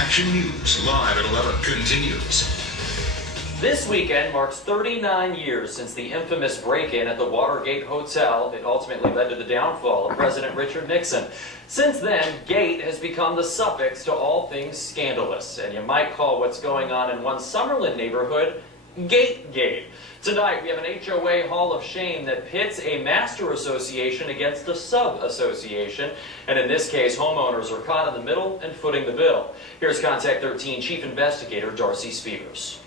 Action News live at 11 continues. This weekend marks 39 years since the infamous break-in at the Watergate Hotel. It ultimately led to the downfall of President Richard Nixon. Since then, Gate has become the suffix to all things scandalous, and you might call what's going on in one Summerlin neighborhood Gate. Tonight, we have an HOA Hall of Shame that pits a master association against a sub-association, and in this case, homeowners are caught in the middle and footing the bill. Here's Contact 13 Chief Investigator Darcy Spears.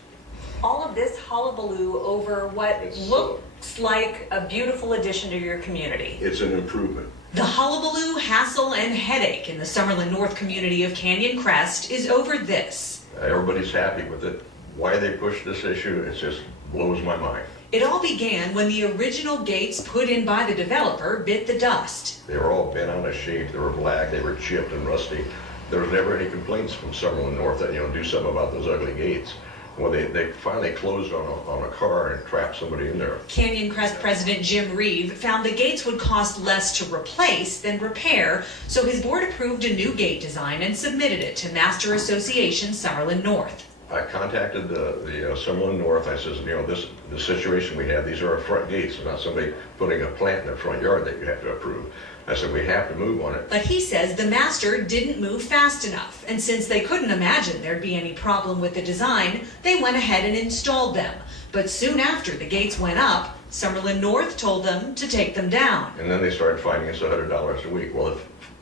All of this hullabaloo over what looks like a beautiful addition to your community. It's an improvement. The hullabaloo, hassle, and headache in the Summerlin North community of Canyon Crest is over this. Everybody's happy with it. Why they push this issue, it just blows my mind. It all began when the original gates put in by the developer bit the dust. They were all bent out of shape, they were black, they were chipped and rusty. There was never any complaints from Summerlin North that, do something about those ugly gates. Well, they finally closed on a car and trapped somebody in there. Canyon Crest President Jim Reeve found the gates would cost less to replace than repair, so his board approved a new gate design and submitted it to Master Association Summerlin North. I contacted the Summerlin North. I says, the situation we have, these are our front gates, not somebody putting a plant in their front yard that you have to approve. I said, we have to move on it. But he says the master didn't move fast enough, and since they couldn't imagine there'd be any problem with the design, they went ahead and installed them. But soon after the gates went up, Summerlin North told them to take them down. And then they started fining us $100 a week. Well, the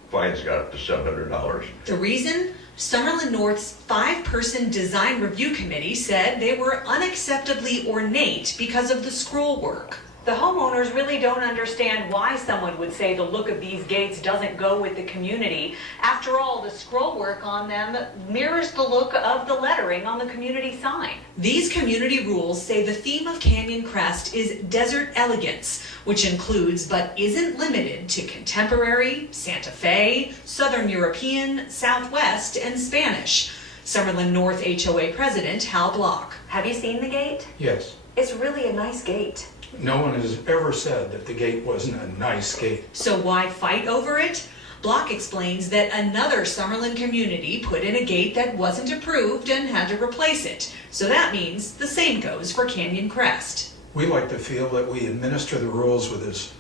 fines got up to $700. The reason? Summerlin North's 5-person design review committee said they were unacceptably ornate because of the scroll work. The homeowners really don't understand why someone would say the look of these gates doesn't go with the community. After all, the scroll work on them mirrors the look of the lettering on the community sign. These community rules say the theme of Canyon Crest is desert elegance, which includes but isn't limited to contemporary, Santa Fe, Southern European, Southwest, and Spanish. Summerlin North HOA President Hal Block. Have you seen the gate? Yes. It's really a nice gate. No one has ever said that the gate wasn't a nice gate. So why fight over it? Block explains that another Summerlin community put in a gate that wasn't approved and had to replace it. So that means the same goes for Canyon Crest. We like to feel that we administer the rules with as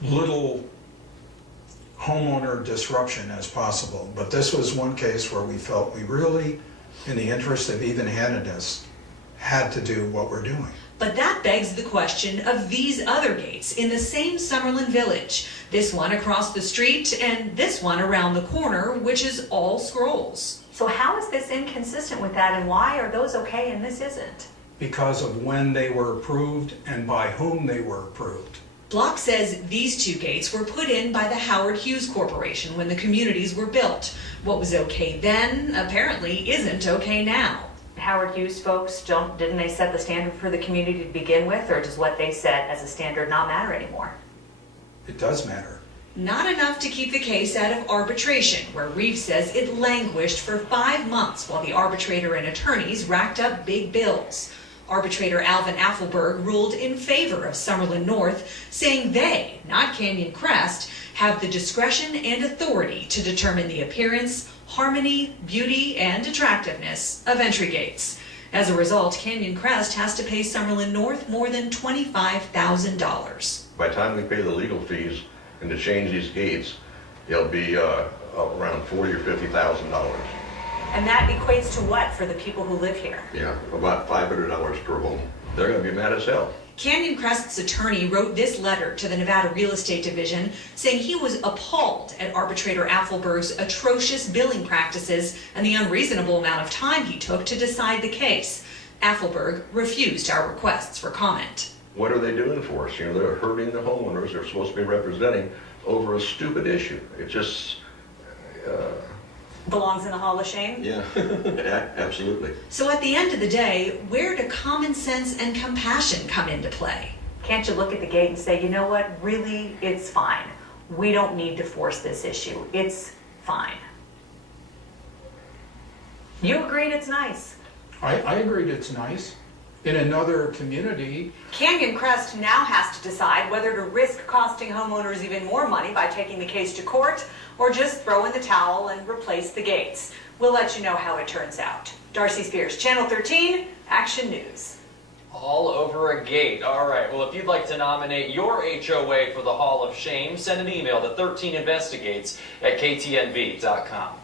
little homeowner disruption as possible. But this was one case where we felt we really, in the interest of even-handedness, had to do what we're doing. But that begs the question of these other gates in the same Summerlin village. This one across the street and this one around the corner, which is all scrolls. So how is this inconsistent with that, and why are those okay and this isn't? Because of when they were approved and by whom they were approved. Block says these two gates were put in by the Howard Hughes Corporation when the communities were built. What was okay then apparently isn't okay now. Howard Hughes folks, didn't they set the standard for the community to begin with, or does what they set as a standard not matter anymore? It does matter. Not enough to keep the case out of arbitration, where Reeve says it languished for 5 months while the arbitrator and attorneys racked up big bills. Arbitrator Alvin Affelberg ruled in favor of Summerlin North, saying they, not Canyon Crest, have the discretion and authority to determine the appearance, harmony, beauty, and attractiveness of entry gates. As a result, Canyon Crest has to pay Summerlin North more than $25,000. By the time we pay the legal fees and to change these gates, it'll be around $40,000 or $50,000. And that equates to what for the people who live here? Yeah, about $500 per home. They're going to be mad as hell. Canyon Crest's attorney wrote this letter to the Nevada Real Estate Division saying he was appalled at arbitrator Affelberg's atrocious billing practices and the unreasonable amount of time he took to decide the case. Affelberg refused our requests for comment. What are they doing for us? They're hurting the homeowners they're supposed to be representing over a stupid issue. It just... Belongs in the Hall of Shame? Yeah, absolutely. So at the end of the day, where do common sense and compassion come into play? Can't you look at the gate and say, you know what, really, it's fine. We don't need to force this issue. It's fine. You agreed it's nice. I agreed it's nice. in another community. Canyon Crest now has to decide whether to risk costing homeowners even more money by taking the case to court or just throw in the towel and replace the gates. We'll let you know how it turns out. Darcy Spears, Channel 13, Action News. All over a gate. All right. Well, if you'd like to nominate your HOA for the Hall of Shame, send an email to 13investigates@ktnv.com.